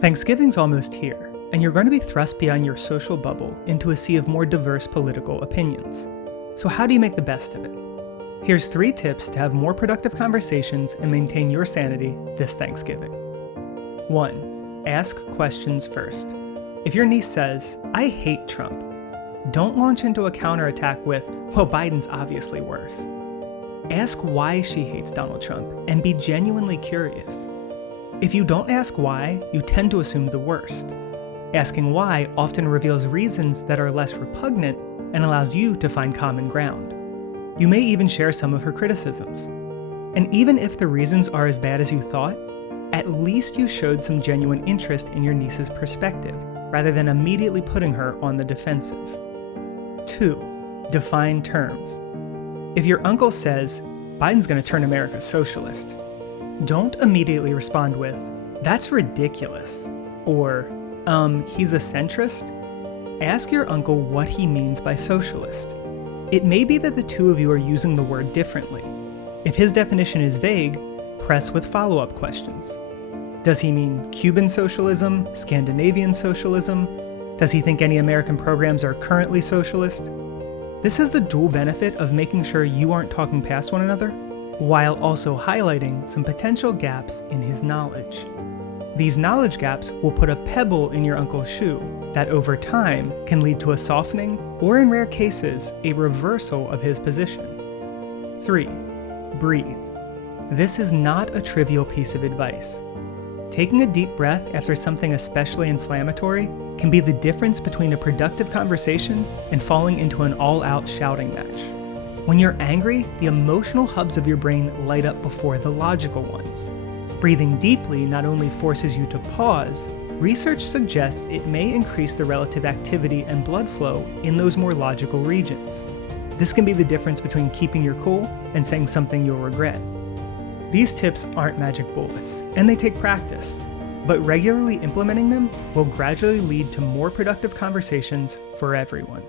Thanksgiving's almost here, and you're going to be thrust beyond your social bubble into a sea of more diverse political opinions. So how do you make the best of it? Here's 3 tips to have more productive conversations and maintain your sanity this Thanksgiving. 1. Ask questions first. If your niece says, "I hate Trump," don't launch into a counterattack with, "Well, Biden's obviously worse." Ask why she hates Donald Trump and be genuinely curious. If you don't ask why, you tend to assume the worst. Asking why often reveals reasons that are less repugnant and allows you to find common ground. You may even share some of her criticisms. And even if the reasons are as bad as you thought, at least you showed some genuine interest in your niece's perspective, rather than immediately putting her on the defensive. 2. Define terms. If your uncle says, "Biden's going to turn America socialist," don't immediately respond with, "That's ridiculous," or, "He's a centrist." Ask your uncle what he means by socialist. It may be that the two of you are using the word differently. If his definition is vague, press with follow-up questions. Does he mean Cuban socialism, Scandinavian socialism? Does he think any American programs are currently socialist? This has the dual benefit of making sure you aren't talking past one another, while also highlighting some potential gaps in his knowledge. These knowledge gaps will put a pebble in your uncle's shoe that over time can lead to a softening, or in rare cases, a reversal of his position. 3. Breathe. This is not a trivial piece of advice. Taking a deep breath after something especially inflammatory can be the difference between a productive conversation and falling into an all-out shouting match. When you're angry, the emotional hubs of your brain light up before the logical ones. Breathing deeply not only forces you to pause, research suggests it may increase the relative activity and blood flow in those more logical regions. This can be the difference between keeping your cool and saying something you'll regret. These tips aren't magic bullets, and they take practice, but regularly implementing them will gradually lead to more productive conversations for everyone.